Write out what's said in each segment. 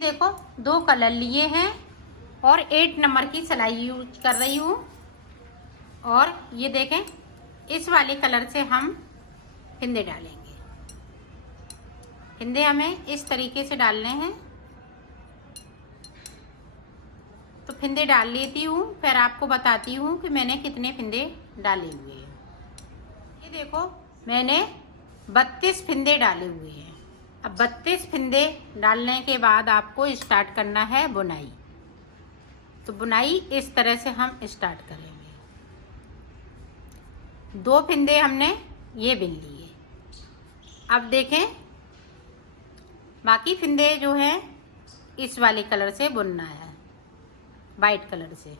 देखो 2 कलर लिए हैं और 8 नंबर की सिलाई यूज कर रही हूँ। और ये देखें, इस वाले कलर से हम फिंदे डालेंगे। फिंदे हमें इस तरीके से डालने हैं। तो फिंदे डाल लेती हूँ, फिर आपको बताती हूँ कि मैंने कितने फिंदे डाले हुए हैं। ये देखो, मैंने 32 फिंदे डाले हुए हैं। अब 32 फिंदे डालने के बाद आपको स्टार्ट करना है बुनाई। तो बुनाई इस तरह से हम स्टार्ट करेंगे। 2 फिंदे हमने ये बिन लिए। अब देखें, बाकी फिंदे जो हैं इस वाले कलर से बुनना है, वाइट कलर से।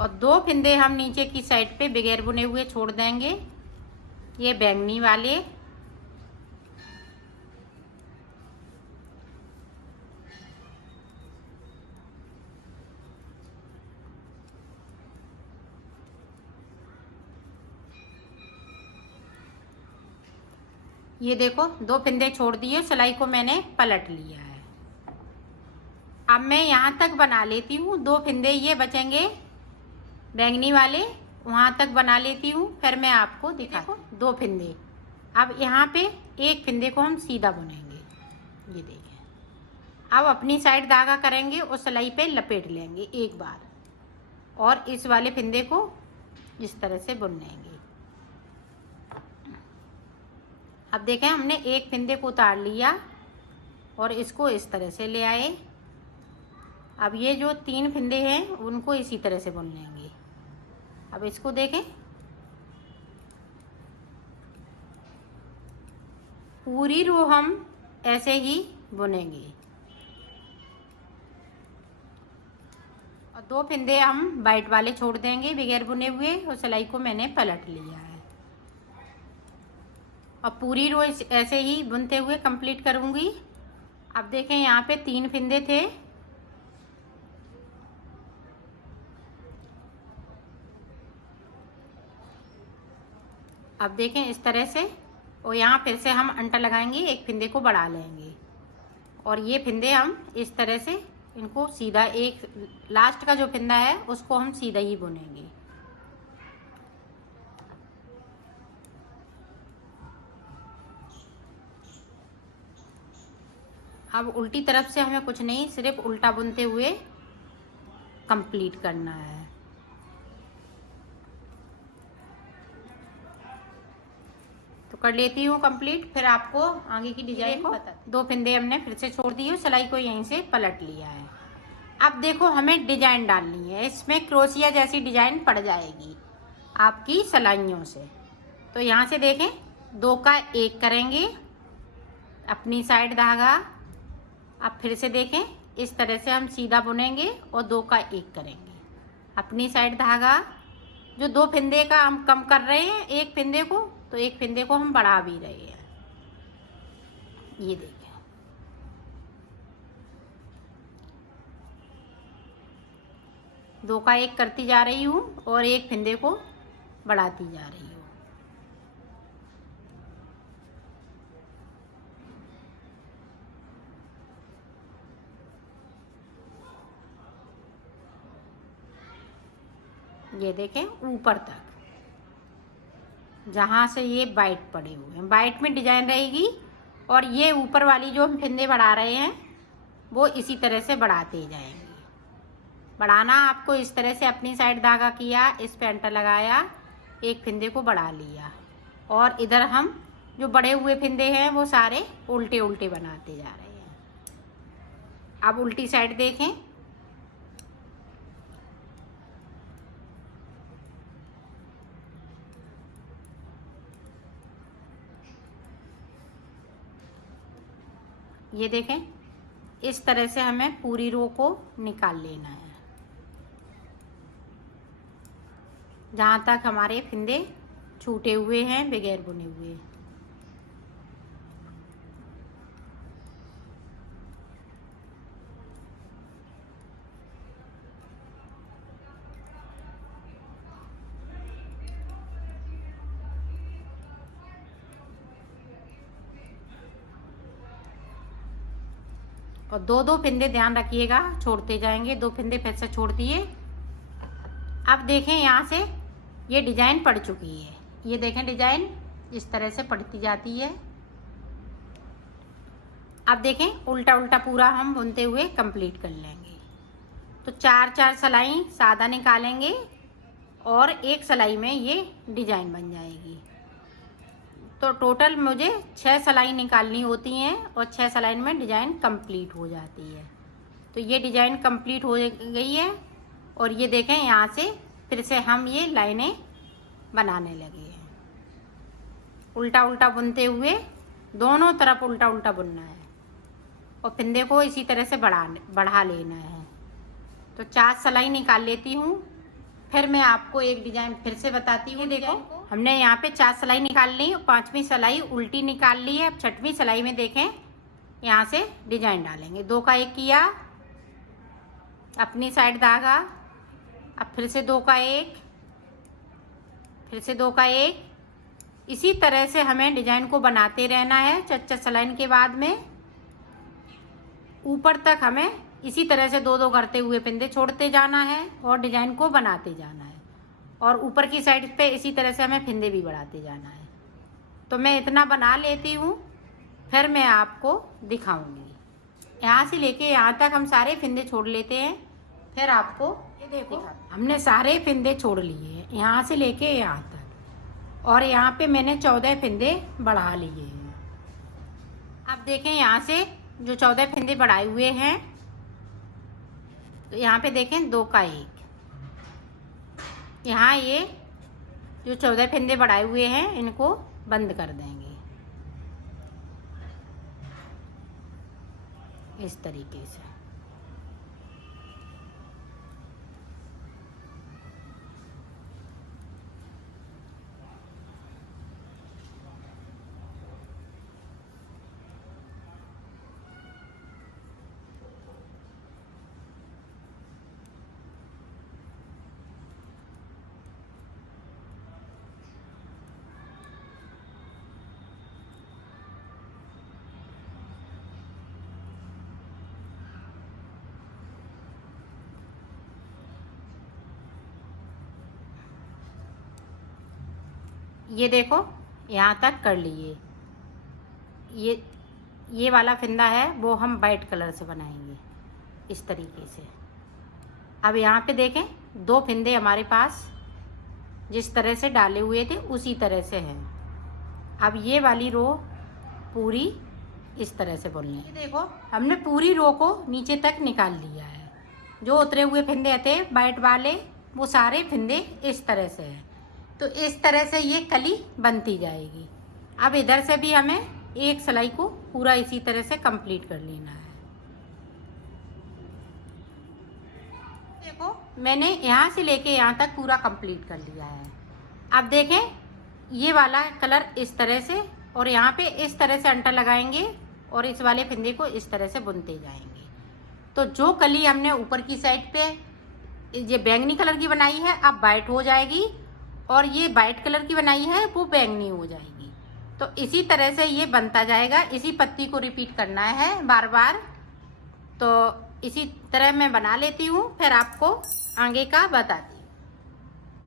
और 2 फिंदे हम नीचे की साइड पे बगैर बुने हुए छोड़ देंगे, ये बैंगनी वाले। ये देखो, 2 फिंदे छोड़ दिए, सिलाई को मैंने पलट लिया है। अब मैं यहाँ तक बना लेती हूँ। 2 फिंदे ये बचेंगे बैंगनी वाले, वहाँ तक बना लेती हूँ, फिर मैं आपको दिखाऊँ। 2 फिंदे, अब यहाँ पे 1 फिंदे को हम सीधा बुनेंगे। ये देखिए, अब अपनी साइड धागा करेंगे और सिलाई पे लपेट लेंगे एक बार, और इस वाले फिंदे को इस तरह से बुन लेंगे। अब देखें, हमने 1 फिंदे को उतार लिया और इसको इस तरह से ले आए। अब ये जो 3 फिंदे हैं उनको इसी तरह से बुन लेंगे। अब इसको देखें, पूरी रो हम ऐसे ही बुनेंगे। और 2 फिंदे हम वाइट वाले छोड़ देंगे बगैर बुने हुए, और सिलाई को मैंने पलट लिया है। और पूरी रो ऐसे ही बुनते हुए कंप्लीट करूंगी। अब देखें, यहाँ पे 3 फिंदे थे, अब देखें इस तरह से, और यहाँ फिर से हम अंटा लगाएंगे, 1 फिंदे को बढ़ा लेंगे, और ये फिंदे हम इस तरह से इनको सीधा, एक लास्ट का जो फिंदा है उसको हम सीधा ही बुनेंगे। अब उल्टी तरफ से हमें कुछ नहीं, सिर्फ उल्टा बुनते हुए कंप्लीट करना है। तो कर लेती हूँ कंप्लीट, फिर आपको आगे की डिजाइन को बता। 2 फिंदे हमने फिर से छोड़ दिए, सिलाई को यहीं से पलट लिया है। अब देखो, हमें डिजाइन डालनी है, इसमें क्रोशिया जैसी डिजाइन पड़ जाएगी आपकी सिलाइयों से। तो यहाँ से देखें, 2 का 1 करेंगे, अपनी साइड धागा। अब फिर से देखें, इस तरह से हम सीधा बुनेंगे और 2 का 1 करेंगे, अपनी साइड धागा। जो 2 फिंदे का हम कम कर रहे हैं 1 फिंदे को, तो 1 फिंदे को हम बढ़ा भी रहे हैं। ये देखें, दो का 1 करती जा रही हूँ और 1 फिंदे को बढ़ाती जा रही हूँ। ये देखें, ऊपर तक जहाँ से ये वाइट पड़े हुए हैं, वाइट में डिजाइन रहेगी, और ये ऊपर वाली जो हम फिंदे बढ़ा रहे हैं वो इसी तरह से बढ़ाते जाएंगे। बढ़ाना आपको इस तरह से, अपनी साइड धागा किया, इस पे अंटा लगाया, 1 फिंदे को बढ़ा लिया, और इधर हम जो बड़े हुए फिंदे हैं वो सारे उल्टे उल्टे बनाते जा रहे हैं। अब उल्टी साइड देखें, ये देखें, इस तरह से हमें पूरी रो को निकाल लेना है। जहाँ तक हमारे फिंदे छूटे हुए हैं बगैर बुने हुए। और दो दो फिंदे ध्यान रखिएगा, छोड़ते जाएंगे। 2 फिंदे फिर से छोड़ दिए। अब देखें यहाँ से ये डिजाइन पड़ चुकी है। ये देखें डिजाइन इस तरह से पड़ती जाती है। अब देखें उल्टा उल्टा पूरा हम बुनते हुए कंप्लीट कर लेंगे। तो 4 सिलाई सादा निकालेंगे और 1 सिलाई में ये डिजाइन बन जाएगी। तो टोटल मुझे 6 सिलाई निकालनी होती हैं और 6 सिलाई में डिजाइन कंप्लीट हो जाती है। तो ये डिजाइन कंप्लीट हो गई है। और ये देखें यहाँ से फिर से हम ये लाइनें बनाने लगे हैं। उल्टा उल्टा बुनते हुए दोनों तरफ उल्टा उल्टा बुनना है और फिंदे को इसी तरह से बढ़ा लेना है। तो 4 सिलाई निकाल लेती हूँ, फिर मैं आपको एक डिजाइन फिर से बताती हूँ। देखो हमने यहाँ पे 4 सिलाई निकाल ली और 5वीं सिलाई उल्टी निकाल ली है। अब 6वीं सिलाई में देखें यहाँ से डिजाइन डालेंगे। 2 का 1 किया, अपनी साइड धागा, अब फिर से 2 का 1, फिर से 2 का 1। इसी तरह से हमें डिजाइन को बनाते रहना है। 4 सिलाई के बाद में ऊपर तक हमें इसी तरह से 2 करते हुए फिंदे छोड़ते जाना है और डिजाइन को बनाते जाना है। और ऊपर की साइड पे इसी तरह से हमें फिंदे भी बढ़ाते जाना है। तो मैं इतना बना लेती हूँ, फिर मैं आपको दिखाऊंगी। यहाँ से लेके यहाँ तक हम सारे फिंदे छोड़ लेते हैं, फिर आपको ये देखो हमने सारे फिंदे छोड़ लिए हैं यहाँ से लेके यहाँ तक। और यहाँ पे मैंने 14 फिंदे बढ़ा लिए हैं। अब देखें यहाँ से जो 14 फिंदे बढ़ाए हुए हैं, तो यहाँ पे देखें 2 का 1। यहाँ ये जो 14 फिंदे बढ़ाए हुए हैं इनको बंद कर देंगे इस तरीके से। ये देखो यहाँ तक कर लिए। ये वाला फिंदा है वो हम वाइट कलर से बनाएंगे इस तरीके से। अब यहाँ पे देखें 2 फिंदे हमारे पास जिस तरह से डाले हुए थे उसी तरह से हैं। अब ये वाली रो पूरी इस तरह से बुननी है। देखो हमने पूरी रो को नीचे तक निकाल लिया है। जो उतरे हुए फिंदे थे वाइट वाले वो सारे फिंदे इस तरह से हैं। तो इस तरह से ये कली बनती जाएगी। अब इधर से भी हमें 1 सिलाई को पूरा इसी तरह से कंप्लीट कर लेना है। देखो मैंने यहाँ से लेके यहाँ तक पूरा कंप्लीट कर लिया है। अब देखें ये वाला कलर इस तरह से और यहाँ पे इस तरह से अंटर लगाएंगे और इस वाले फिंदे को इस तरह से बुनते जाएंगे। तो जो कली हमने ऊपर की साइड पे ये बैंगनी कलर की बनाई है अब वाइट हो जाएगी और ये वाइट कलर की बनाई है वो बैंगनी हो जाएगी। तो इसी तरह से ये बनता जाएगा। इसी पत्ती को रिपीट करना है बार बार। तो इसी तरह मैं बना लेती हूँ, फिर आपको आगे का बताती हूँ।